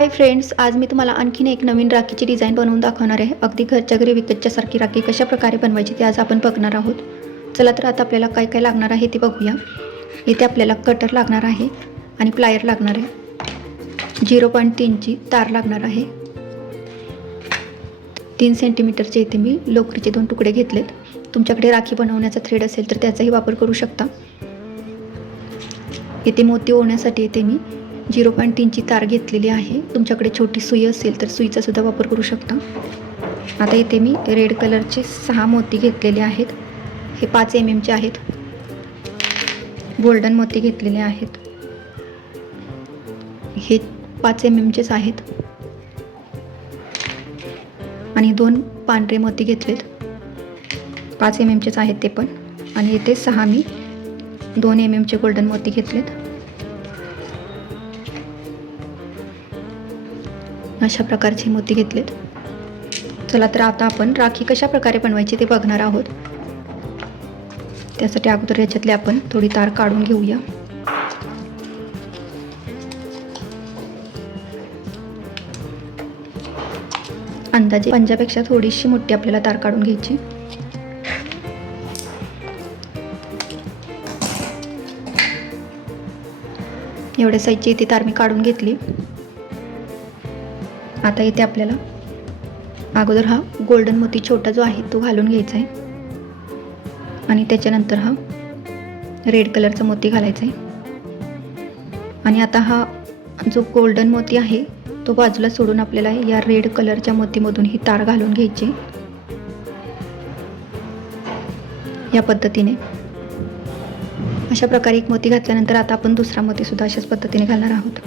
Hi friends आज मी तुम्हाला आणखीन एक नवीन राखीची डिझाईन बनवून दाखवणार आहे. अगदी घरच्या घरी विकतच्यासारखी राखी कशा प्रकारे बनवायची ते आज आपण बघणार आहोत. चला तर आता आपल्याला काय काय लागणार आहे ते बघूया. इथे आपल्याला कटर लागणार आहे आणि प्लायर लागणार आहे. झिरो पॉईंट तीनची तार लागणार आहे. तीन सेंटीमीटरचे इथे मी लोकरीचे दोन तुकडे घेतलेत. तुमच्याकडे राखी बनवण्याचा थ्रेड असेल तर त्याचाही वापर करू शकता. इथे मोती ओढण्यासाठी इथे मी झिरो पॉईंट तीनची तार घेतलेली आहे. तुमच्याकडे छोटी सुई असेल तर सुईचा सुद्धा वापर करू शकता. आता इथे मी रेड कलरचे सहा मोती घेतलेले आहेत. हे पाच एम एमचे आहेत. गोल्डन मोती घेतलेले आहेत. हे पाच एम एमचेच आहेत. आणि दोन पांढरे मोती घेतलेत. पाच एम एमचेच आहेत ते पण. आणि इथे सहा मी दोन एम एमचे गोल्डन मोती घेतलेत. अशा प्रकारचे मोती घेतलेत. चला तर आता आपण राखी कशा प्रकारे बनवायची ते बघणार आहोत. त्यासाठी अगोदर याच्यातली आपण थोडी तार काढून घेऊया. अंदाजे पंजापेक्षा थोडीशी मोठी आपल्याला तार काढून घ्यायची. एवढ्या साईजची ती तार मी काढून घेतली. आता इथे आपल्याला अगोदर हा गोल्डन मोती छोटा जो आहे तो घालून घ्यायचा आहे. आणि त्याच्यानंतर हा रेड कलरचा मोती घालायचा आहे. आणि आता हा जो गोल्डन मोती आहे तो बाजूला सोडून आपल्याला या रेड कलरच्या मोतीमधून ही तार घालून घ्यायची या पद्धतीने. अशा प्रकारे एक मोती घातल्यानंतर आता आपण दुसरा मोतीसुद्धा अशाच पद्धतीने घालणार आहोत.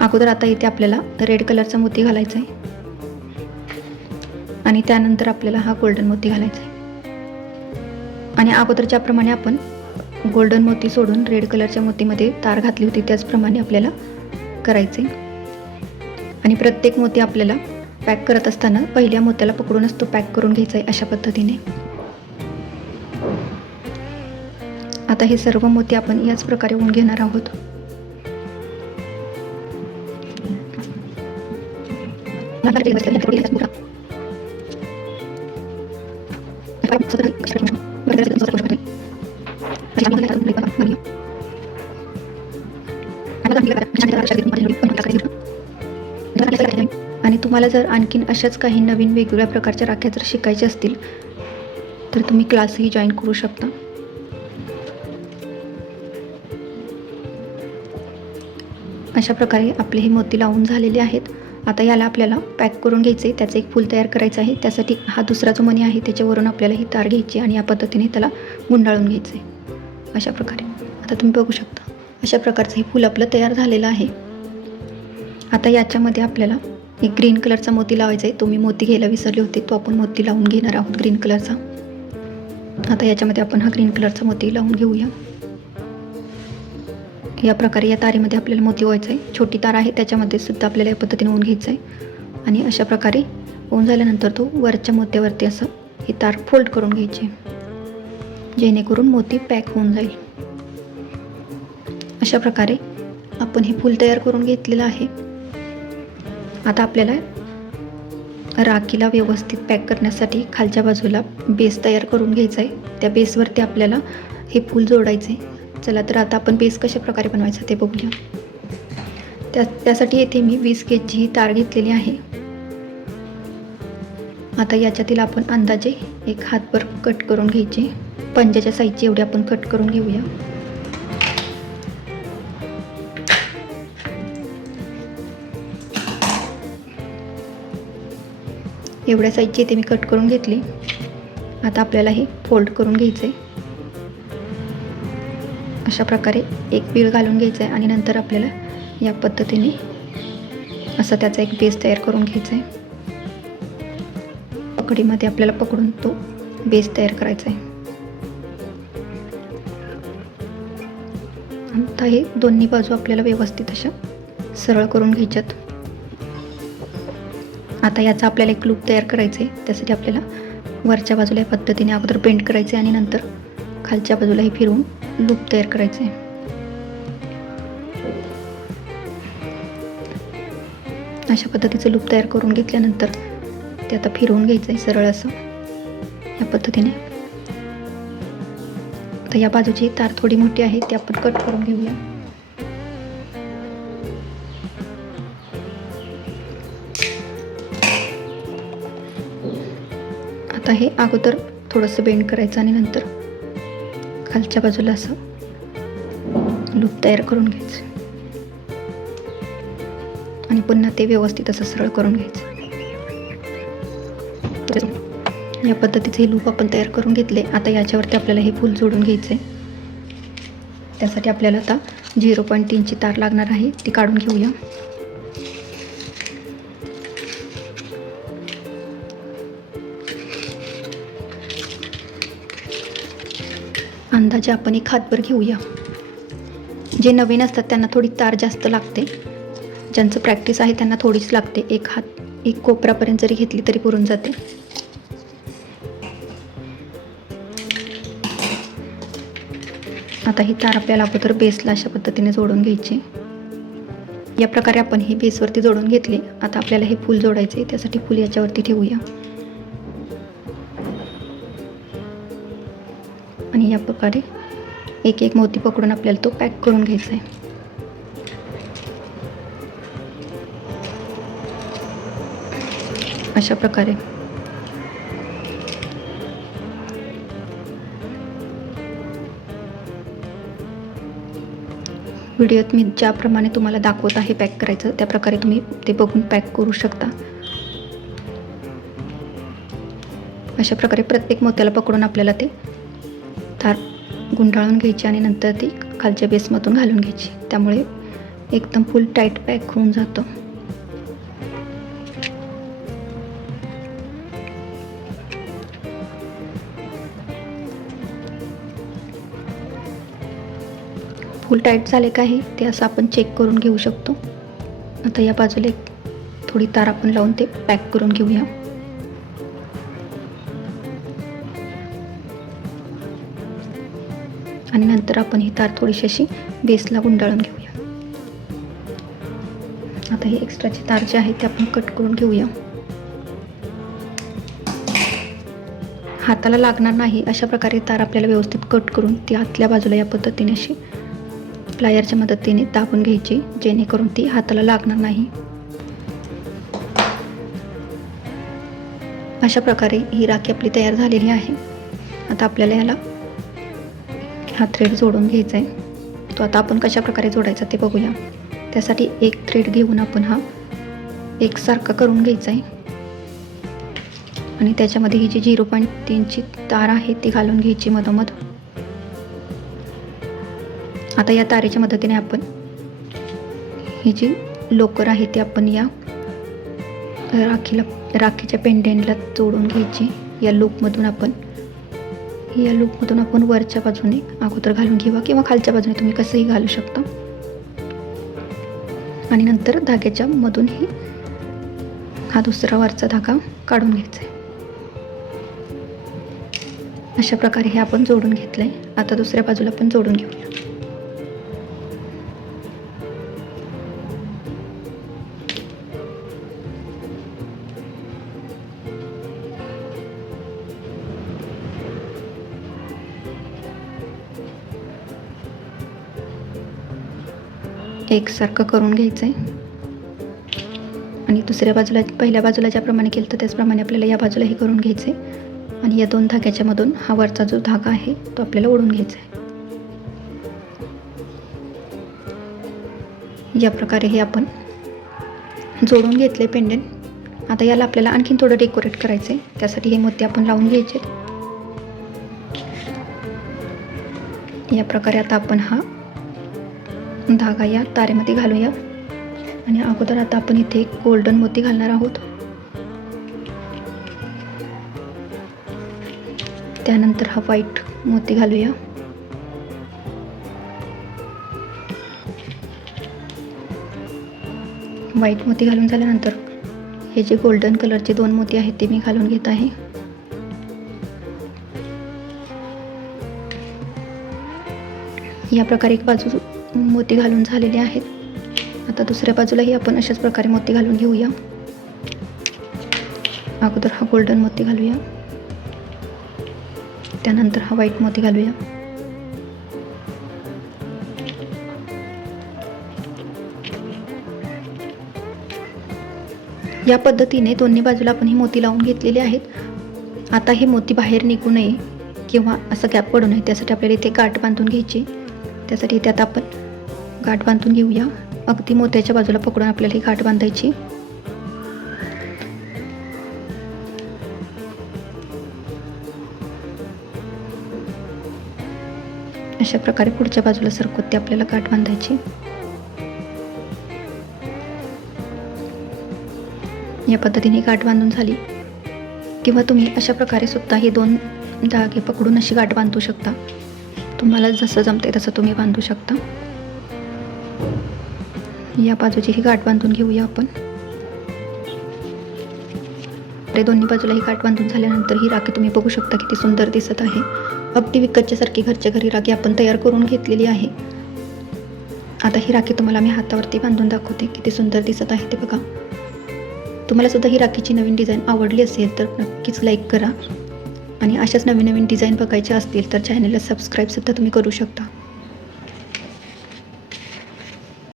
अगोदर आता इथे आपल्याला रेड कलरचा मोती घालायचा आहे आणि त्यानंतर आपल्याला हा गोल्डन मोती घालायचा आहे आणि अगोदर ज्याप्रमाणे आपण गोल्डन मोती सोडून रेड कलरच्या मोतीमध्ये तार घातली होती त्याचप्रमाणे आपल्याला करायचे आणि प्रत्येक मोती आपल्याला पॅक करत असताना पहिल्या मोत्याला पकडूनच तो पॅक करून घ्यायचा आहे अशा पद्धतीने. आता हे सर्व मोती आपण याच प्रकारे होऊन घेणार आहोत. आणि तुम्हाला जर आणखीन अशाच काही नवीन वेगवेगळ्या प्रकारच्या राख्या जर शिकायच्या असतील तर तुम्ही क्लासही जॉईन करू शकता. अशा प्रकारे आपले हे मोती लावून झालेले आहेत. आता याला आपल्याला पॅक करून घ्यायचे आहे त्याचं एक फूल तयार करायचं आहे. त्यासाठी हा दुसरा जो मणी आहे त्याच्यावरून आपल्याला ही तार घ्यायची आणि या पद्धतीने त्याला गुंडाळून घ्यायचं. आहे अशा प्रकारे. आता तुम्ही बघू शकता. अशा प्रकारचं हे फूल आपलं तयार झालेलं आहे. आता याच्यामध्ये आपल्याला एक ग्रीन कलरचा मोती लावायचा आहे. तो मी मोती घ्यायला विसरले होते. तो आपण मोती लावून घेणार आहोत ग्रीन कलरचा. आता याच्यामध्ये आपण हा ग्रीन कलरचा मोती लावून घेऊया. या प्रकारे या तारेमध्ये आपल्याला मोती व्हायचं आहे छोटी तार आहे त्याच्यामध्ये सुद्धा आपल्याला या पद्धतीने होऊन घ्यायचं आहे आणि अशा प्रकारे होऊन झाल्यानंतर तो वरच्या मोत्यावरती असं ही तार फोल्ड करून घ्यायची. जेणेकरून मोती पॅक होऊन जाईल. अशा प्रकारे आपण हे फूल तयार करून घेतलेलं आहे. आता आपल्याला राखीला व्यवस्थित पॅक करण्यासाठी खालच्या बाजूला बेस तयार करून घ्यायचा आहे त्या बेसवरती आपल्याला हे फूल जोडायचे चला तर आता आपण बेस कशा प्रकारे बनवायचा ते बघूया. त्या त्यासाठी येथे मी वीस केजी ही तार घेतलेली आहे. आता याच्यातील आपण अंदाजे एक हातभर कट करून घ्यायचे. पंजाच्या साईजची एवढी आपण कट करून घेऊया. एवढ्या साईजची इथे मी कट करून घेतली. आता आपल्याला हे फोल्ड करून घ्यायचं आहे अशा प्रकारे एक पीळ घालून घ्यायचं आहे आणि नंतर आपल्याला या पद्धतीने असा त्याचा एक बेस तयार करून घ्यायचा आहे पकडीमध्ये आपल्याला पकडून तो बेस तयार करायचा आहे आता हे दोन्ही बाजू आपल्याला व्यवस्थित अशा सरळ करून घ्यायच्यात. आता याचा आपल्याला एक लूप तयार करायचं आहे त्यासाठी आपल्याला वरच्या बाजूला या पद्धतीने अगोदर बेंड करायचे आणि नंतर खालच्या बाजूला हे फिरवून लूप तयार करायचं आहे अशा पद्धतीचं लूप तयार करून घेतल्यानंतर ते आता फिरवून घ्यायचं आहे सरळ असं या पद्धतीने. तर या बाजूची तार थोडी मोठी आहे ती आपण कट करून घेऊया. आता हे अगोदर थोडंसं बेंड करायचं आणि नंतर खालच्या बाजूला असं लूप तयार करून घ्यायचं. आणि पुन्हा ते व्यवस्थित असं सरळ करून घ्यायचं. या पद्धतीचे हे लूप आपण तयार करून घेतले. आता याच्यावरती आपल्याला हे फूल जोडून घ्यायचे त्यासाठी आपल्याला आता झिरो पॉईंट तीनची तार लागणार आहे. ती काढून घेऊया. अंदाजे आपण एक हातभर घेऊया. जे नवीन असतात त्यांना थोडी तार जास्त लागते. ज्यांचं प्रॅक्टिस आहे त्यांना थोडीच लागते. एक हात एक कोपरापर्यंत जरी घेतली तरी पुरून जाते. आता ही तार आपल्याला अगोदर बेसला अशा पद्धतीने जोडून घ्यायची. या प्रकारे आपण हे बेसवरती जोडून घेतले. आता आपल्याला हे फूल जोडायचे त्यासाठी फूल याच्यावरती ठेवूया. या प्रकारे एक एक मोती पकडून आपल्याला तो पॅक करून घ्यायचा आहे. अशा प्रकारे. व्हिडिओत मी ज्याप्रमाणे तुम्हाला दाखवत आहे पॅक करायचं त्या प्रकारे तुम्ही ते बघून पॅक करू शकता. अशा प्रकारे प्रत्येक मोत्याला पकडून आपल्याला ते तार गुंडाळून घ्यायची आणि नंतर ती खालच्या बेसमधून घालून घ्यायची. त्यामुळे एकदम फुल टाईट पॅक होऊन जातं. फुल टाईट झाले का आहे ते असं आपण चेक करून घेऊ शकतो. आता या बाजूला एक थोडी तार आपण लावून ते पॅक करून घेऊया. आणि नंतर आपण ही तार थोडीशी अशी बेसला गुंडाळून घेऊया. आता हे एक्स्ट्राचे तार जे आहे ते आपण कट करून घेऊया. हाताला लागणार नाही अशा प्रकारे तार आपल्याला व्यवस्थित कट करून ती आतल्या बाजूला या पद्धतीने अशी प्लायरच्या मदतीने दाबून घ्यायची जेणेकरून ती हाताला लागणार नाही. अशा प्रकारे ही राखी आपली तयार झालेली आहे. आता आपल्याला याला हा थ्रेड जोडून घ्यायचा आहे तो आता आपण कशा प्रकारे जोडायचा ते बघूया. त्यासाठी एक थ्रेड घेऊन आपण हा एकसारखा करून घ्यायचा आहे आणि त्याच्यामध्ये ही जी झिरो पॉईंट तीनची तार आहे ती घालून घ्यायची मधोमध. आता या तारेच्या मदतीने आपण ही जी लोकर आहे ती आपण या राखीला राखीच्या पेंडेंटला जोडून घ्यायची. या लूपमधून आपण या लूपमधून आपण वरच्या बाजूने अगोदर घालून घेवा किंवा खालच्या बाजूने तुम्ही कसंही घालू शकता. आणि नंतर धाग्याच्या मधूनही हा दुसरा वरचा धागा काढून घ्यायचा आहे. अशा प्रकारे हे आपण जोडून घेतलं आहे आता दुसऱ्या बाजूला पण जोडून घेऊ. एकसारखं करून घ्यायचं आहे आणि दुसऱ्या बाजूला पहिल्या बाजूला ज्याप्रमाणे केलं तर त्याचप्रमाणे आपल्याला या बाजूलाही करून घ्यायचं आहे आणि या दोन धाग्याच्यामधून हा वरचा जो धागा आहे तो आपल्याला ओढून घ्यायचा आहे या प्रकारे हे आपण जोडून घेतले पेंडेंट आता याला आपल्याला आणखीन थोडं डेकोरेट करायचं आहे त्यासाठी हे मोती आपण लावून घ्यायचे या प्रकारे आता आपण हा धागा या तारेमध्ये घालूया. आणि अगोदर आता आपण इथे एक गोल्डन मोती घालणार आहोत. त्यानंतर हा व्हाईट मोती घालूया. व्हाईट मोती घालून झाल्यानंतर हे जे गोल्डन कलरचे दोन मोती आहेत ते मी घालून घेत आहे. या प्रकारे एक बाजू मोती घालून झालेले आहेत. आता दुसऱ्या बाजूलाही आपण अशाच प्रकारे मोती घालून घेऊया. अगोदर हा गोल्डन मोती घालूया. त्यानंतर हा व्हाईट मोती घालूया. या पद्धतीने दोन्ही बाजूला आपण ही मोती लावून घेतलेले आहेत. आता हे मोती बाहेर निघू नये किंवा असं गॅप पडू नये. त्यासाठी आपल्याला इथे गाठ बांधून घ्यायची. त्यासाठी त्यात आपण गाठ बांधून घेऊया. अगदी मोत्याच्या बाजूला पकडून आपल्याला ही गाठ बांधायची. अशा प्रकारे पुढच्या बाजूला सरकवत ते आपल्याला गाठ बांधायची. या पद्धतीने गाठ बांधून झाली. किंवा तुम्ही अशा प्रकारे सुद्धा हे दोन धागे पकडून अशी गाठ बांधू शकता. तुम्हाला जसं जमते तसं तुम्ही बांधू शकता. या बाजूची ही गाठ बांधून घेऊया आपण. ते दोन्ही बाजूला ही गाठ बांधून झाल्यानंतर ही राखी तुम्ही बघू शकता किती सुंदर दिसत आहे. अगदी विकतच्यासारखी घरच्या घरी राखी आपण तयार करून घेतलेली आहे. आता ही राखी तुम्हाला मी हातावरती बांधून दाखवते. किती सुंदर दिसत आहे ते बघा. तुम्हाला सुद्धा ही राखीची नवीन डिझाईन आवडली असेल तर नक्कीच लाईक करा. आणि अशाच नवीन नवीन डिझाईन बघायच्या असतील तर चॅनलला सबस्क्राईबसुद्धा तुम्ही करू शकता.